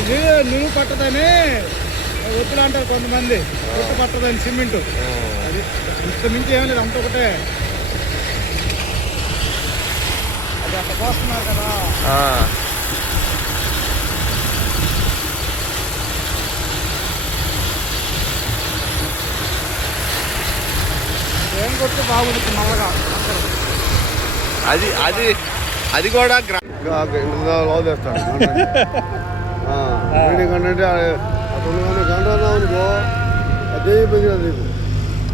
ఇది నువ్వు పట్టదని ఒత్తులు అంటారు కొంతమంది, ఒత్తు పట్టదని సిమెంట్. అది ఇంత మించి ఏం లేదు, అంత ఒకటే. అది అంత పోస్తున్నారు కదా. ఏం కొట్టి బాగుంటుంది నల్లగా. అది అది అది కూడా లోదేస్తాడు కంటే అనుకో అదే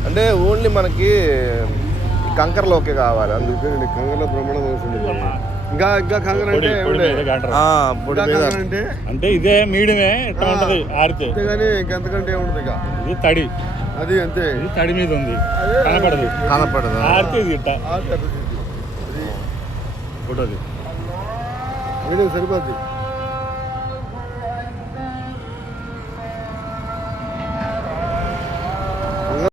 అంటే ఓన్లీ మనకి కంకరలోకే కావాలి. అందుకే కంకరలో బ్రహ్మాండం వస్తుంది. ఇంకా ఇంకా కంకర అంటే అంటే ఇదే మీడియమే ఇట్లా ఉంటది ఆరితే, కానీ ఇంకెంతకంటే ఏముంటది. ఇక ఇది తడి, అది అంతే. ఇది తడి మీద ఉంది, కనపడదు. ఆరితే ఇది ఇట్ట ఫోటోది వీడియో సరిపోద్ది.